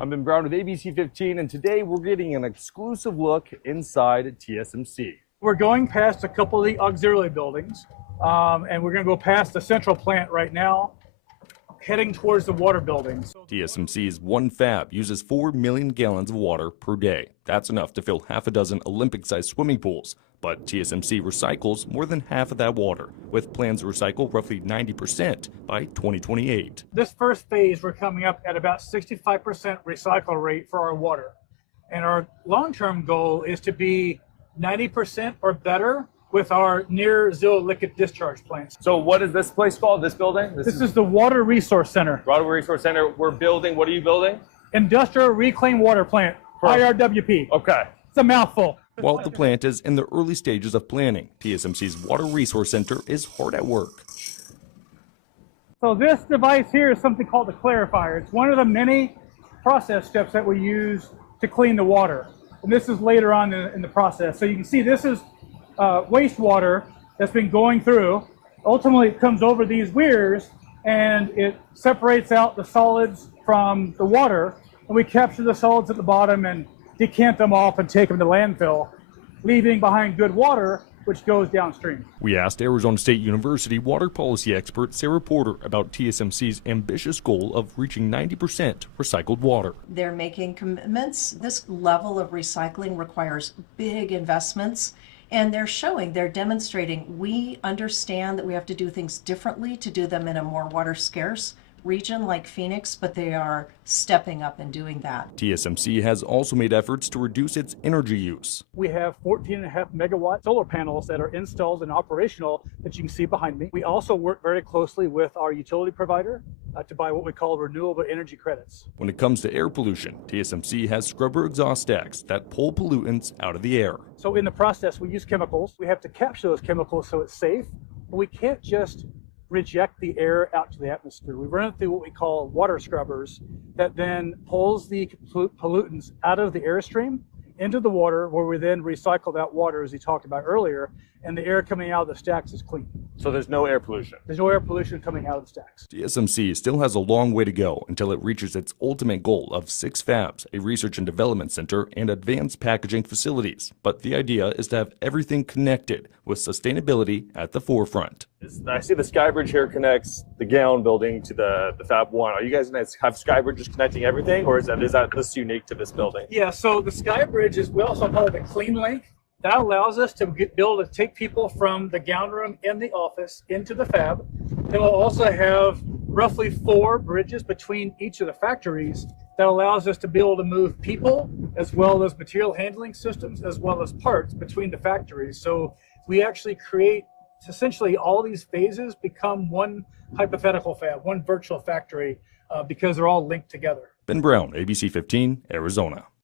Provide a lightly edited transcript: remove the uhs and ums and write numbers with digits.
I'm Ben Brown with ABC 15, and today we're getting an exclusive look inside TSMC. We're going past a couple of the auxiliary buildings, and we're going to go past the central plant right now, heading towards the water buildings. TSMC's one fab uses 4 million gallons of water per day. That's enough to fill half a dozen Olympic-sized swimming pools. But TSMC recycles more than half of that water, with plans to recycle roughly 90% by 2028. This first phase, we're coming up at about 65% recycle rate for our water. And our long-term goal is to be 90% or better with our near zero liquid discharge plants. So what is this place called, this building? This is the Water Resource Center. Water Resource Center. We're building, what are you building? Industrial Reclaimed Water Plant, IRWP. Okay. It's a mouthful. While the plant is in the early stages of planning, TSMC's Water Resource Center is hard at work. So this device here is something called a clarifier. It's one of the many process steps that we use to clean the water. And this is later on in the process. So you can see this is wastewater that's been going through. Ultimately, it comes over these weirs and it separates out the solids from the water. And we capture the solids at the bottom and decant them off and take them to landfill, leaving behind good water, which goes downstream. We asked Arizona State University water policy expert Sarah Porter about TSMC's ambitious goal of reaching 90% recycled water. They're making commitments. This level of recycling requires big investments, and they're demonstrating we understand that we have to do things differently to do them in a more water scarce region like Phoenix, but they are stepping up and doing that. TSMC has also made efforts to reduce its energy use. We have 14.5 megawatt solar panels that are installed and operational that you can see behind me. We also work very closely with our utility provider to buy what we call renewable energy credits. When it comes to air pollution, TSMC has scrubber exhaust stacks that pull pollutants out of the air. So in the process, we use chemicals. We have to capture those chemicals so it's safe, but we can't just reject the air out to the atmosphere. We run it through what we call water scrubbers that then pulls the pollutants out of the airstream into the water, where we then recycle that water, as he talked about earlier, and the air coming out of the stacks is clean. So there's no air pollution? There's no air pollution coming out of the stacks. TSMC still has a long way to go until it reaches its ultimate goal of 6 fabs, a research and development center, and advanced packaging facilities. But the idea is to have everything connected, with sustainability at the forefront. I see the Skybridge here connects the Gown building to the Fab 1. Are you guys going to have Skybridges connecting everything, or is that this unique to this building? Yeah, so the Skybridge is, we also call it a clean link. That allows us to be able to take people from the gown room in the office into the fab. Then we'll also have roughly 4 bridges between each of the factories that allows us to be able to move people, as well as material handling systems, as well as parts between the factories. So we actually create, essentially all these phases become one hypothetical fab, one virtual factory, because they're all linked together. Ben Brown, ABC 15, Arizona.